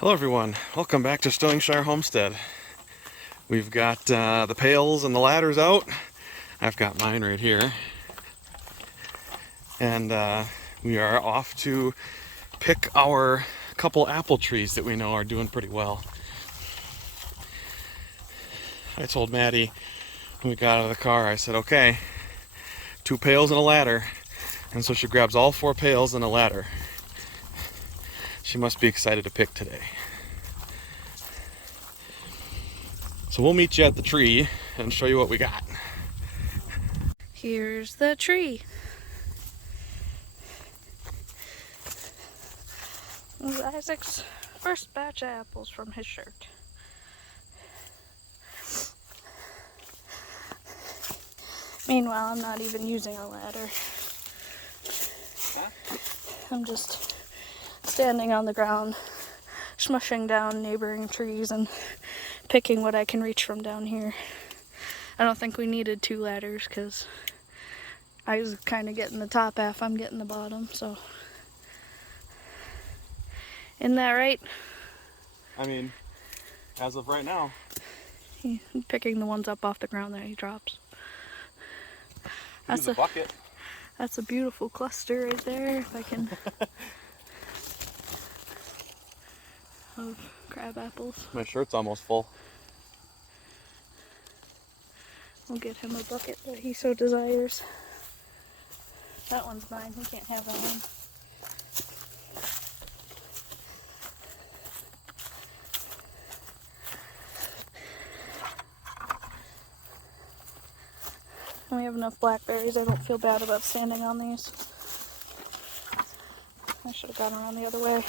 Hello everyone, welcome back to Stoningshire Homestead. We've got the pails and the ladders out. I've got mine right here. And we are off to pick our couple apple trees that we know are doing pretty well. I told Maddie when we got out of the car, I said, okay, 2 pails and a ladder. And so she grabs all 4 pails and a ladder. She must be excited to pick today. So we'll meet you at the tree and show you what we got. Here's the tree. This is Isaac's first batch of apples from his shirt. Meanwhile, I'm not even using a ladder. I'm just standing on the ground, smushing down neighboring trees and picking what I can reach from down here. I don't think we needed 2 ladders because I was kind of getting the top half, I'm getting the bottom, so. Isn't that right? I mean, as of right now. He's picking the ones up off the ground that he drops. Use a bucket. That's a beautiful cluster right there, if I can. Of crab apples. My shirt's almost full. We'll get him a bucket that he so desires. That one's mine, he can't have that one. And we have enough blackberries, I don't feel bad about standing on these. I should have gone around the other way.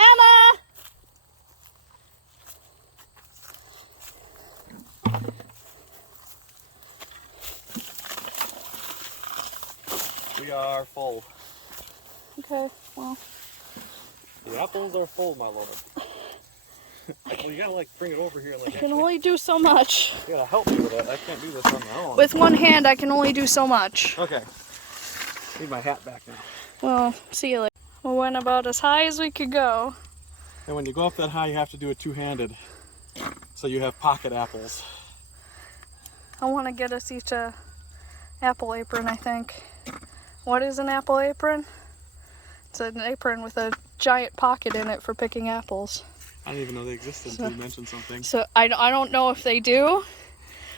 Emma! We are full. Okay, well. The apples are full, my lord. Well, you gotta bring it over here and I can only do so much. You gotta help me with it. I can't do this on my own. With one hand, I can only do so much. Okay. Need my hat back now. Well, see you later. We went about as high as we could go. And when you go up that high, you have to do it 2-handed. So you have pocket apples. I want to get us each a apple apron, I think. What is an apple apron? It's an apron with a giant pocket in it for picking apples. I didn't even know they existed until you mentioned something. So I don't know if they do.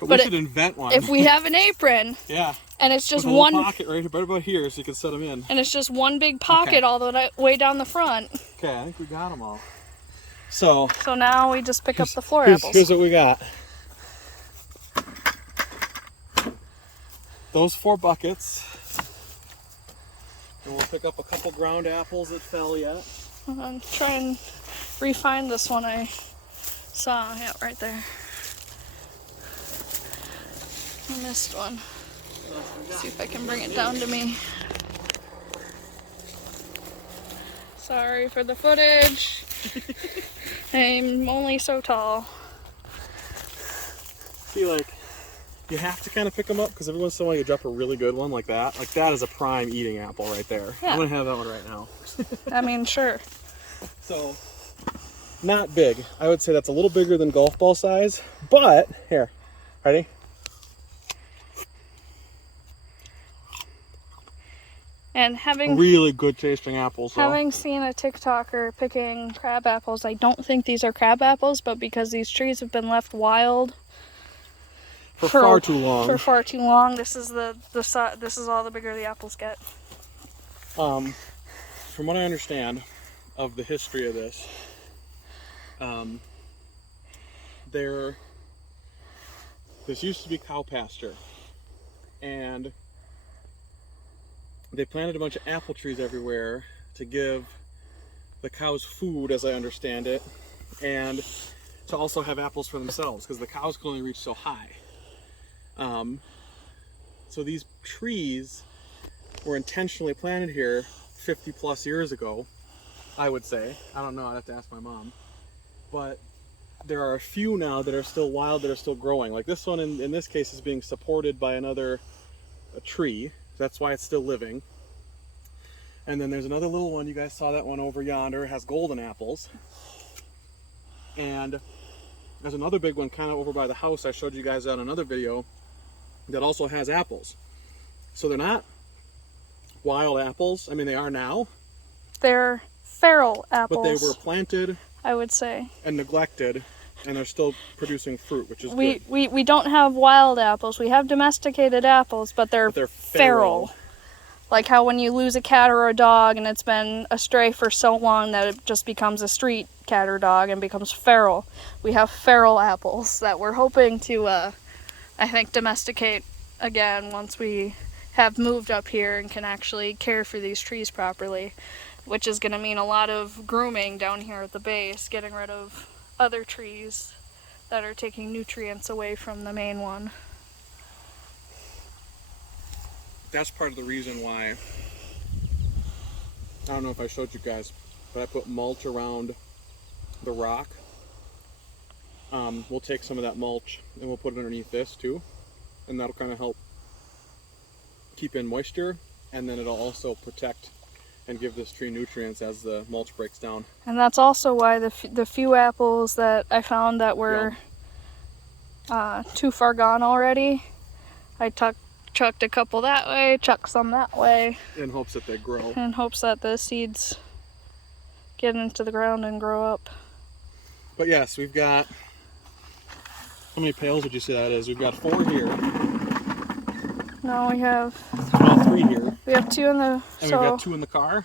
But we should invent one. If we have an apron. Yeah. And it's just with a one pocket right about here, so you can set them in. And it's just one big pocket all the way down the front. Okay, I think we got them all. So now we just pick up the floor apples. Here's what we got. Those 4 buckets. And we'll pick up a couple ground apples that fell yet. I'm trying to refine this one I saw. Yeah, right there. I missed one. See if I can bring it down to me. Sorry for the footage. I'm only so tall. See, you have to kind of pick them up because every once in a while you drop a really good one like that. Like that is a prime eating apple right there. Yeah. I'm gonna have that one right now. I mean, sure. So, not big. I would say that's a little bigger than golf ball size, but here, ready? And having really good tasting apples. Having seen a TikToker picking crab apples, I don't think these are crab apples, but because these trees have been left wild for far too long. This is this is all the bigger the apples get. From what I understand of the history of this, this used to be cow pasture, and they planted a bunch of apple trees everywhere to give the cows food, as I understand it, and to also have apples for themselves, because the cows can only reach so high. So these trees were intentionally planted here 50 plus years ago, I would say. I don't know, I'd have to ask my mom. But there are a few now that are still wild, that are still growing. Like this one in this case is being supported by another tree. That's why it's still living. And then there's another little one. You guys saw that one over yonder. It has golden apples. And there's another big one kind of over by the house. I showed you guys that in another video that also has apples. So they're not wild apples. I mean, they are now. They're feral apples. But they were planted, I would say, and neglected, and they're still producing fruit, which is good. We don't have wild apples. We have domesticated apples, but they're feral. Like how when you lose a cat or a dog and it's been astray for so long that it just becomes a street cat or dog and becomes feral. We have feral apples that we're hoping to, I think, domesticate again once we have moved up here and can actually care for these trees properly, which is going to mean a lot of grooming down here at the base, getting rid of other trees that are taking nutrients away from the main one. That's part of the reason why, I don't know if I showed you guys, but I put mulch around the rock. We'll take some of that mulch and we'll put it underneath this too, and that'll kind of help keep in moisture, and then it'll also protect and give this tree nutrients as the mulch breaks down. And that's also why the few apples that I found that were too far gone already, I chucked a couple that way, chucked some that way. In hopes that they grow. In hopes that the seeds get into the ground and grow up. But yes, we've got, how many pails would you say that is? We've got 4 here. No, we have 3 here. We have 2 in the, and we've got 2 in the car.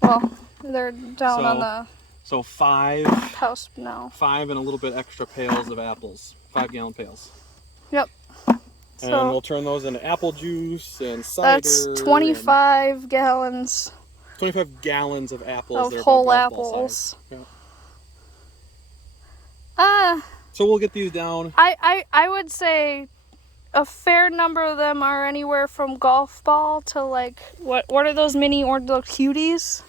Well, they're down on the so 5 house now. 5 and a little bit extra pails of apples. 5-gallon pails. Yep. And So we'll turn those into apple juice and cider. that's 25 gallons 25 gallons of apples. of that are whole about golf ball apples. size. Yeah. Uh, So we'll get these down. I would say a fair number of them are anywhere from golf ball to like, what are those mini orange, those cuties?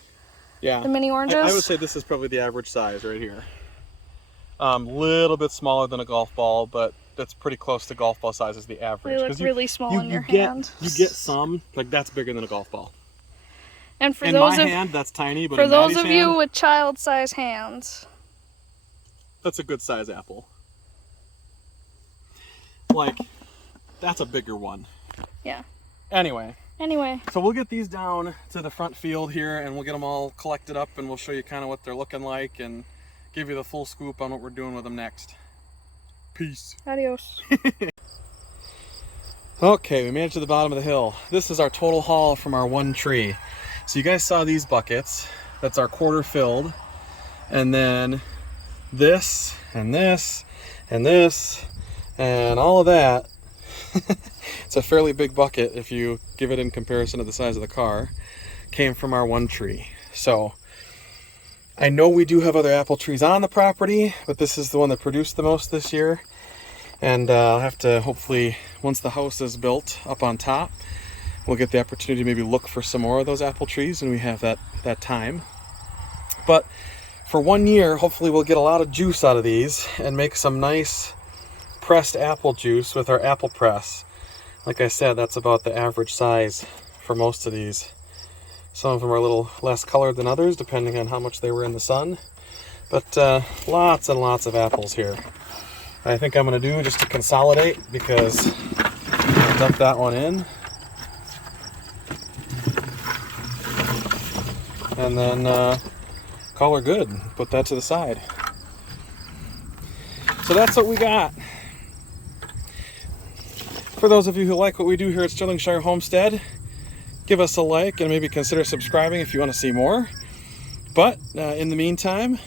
Yeah. The mini oranges? I would say this is probably the average size right here. Little bit smaller than a golf ball, but that's pretty close to golf ball size as the average. They look really small in your hand. You get some, like that's bigger than a golf ball. And for in those my of hand, that's tiny, but for in those Maddie's of you hand, with child-sized hands, that's a good size apple. Like, that's a bigger one. yeah. Anyway, Anyway, so we'll get these down to the front field here and we'll get them all collected up and we'll show you kind of what they're looking like and give you the full scoop on what we're doing with them next. Peace. adios. Okay, we made it to the bottom of the hill. This is our total haul from our one tree. So you guys saw these buckets. That's our quarter filled. And then this and this and this and all of that. It's a fairly big bucket if you give it in comparison to the size of the car. Came from our one tree. So I know we do have other apple trees on the property, but this is the one that produced the most this year. And I'll have to, hopefully, once the house is built up on top, we'll get the opportunity to maybe look for some more of those apple trees and we have that time. But for 1 year, hopefully we'll get a lot of juice out of these and make some nice pressed apple juice with our apple press. Like I said, that's about the average size for most of these. Some of them are a little less colored than others, depending on how much they were in the sun. But lots and lots of apples here. I think I'm going to do, just to consolidate, because I'll dump that one in. And then call her good. Put that to the side. So that's what we got. For those of you who like what we do here at Sterlingshire Homestead, give us a like and maybe consider subscribing if you want to see more. But in the meantime,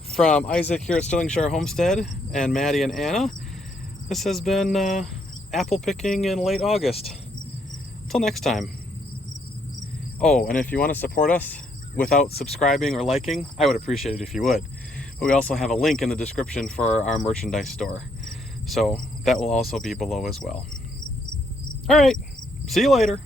from Isaac here at Sterlingshire Homestead and Maddie and Anna, this has been apple picking in late August. Until next time. Oh, and if you want to support us without subscribing or liking, I would appreciate it if you would. But we also have a link in the description for our merchandise store. So that will also be below as well. All right, see you later.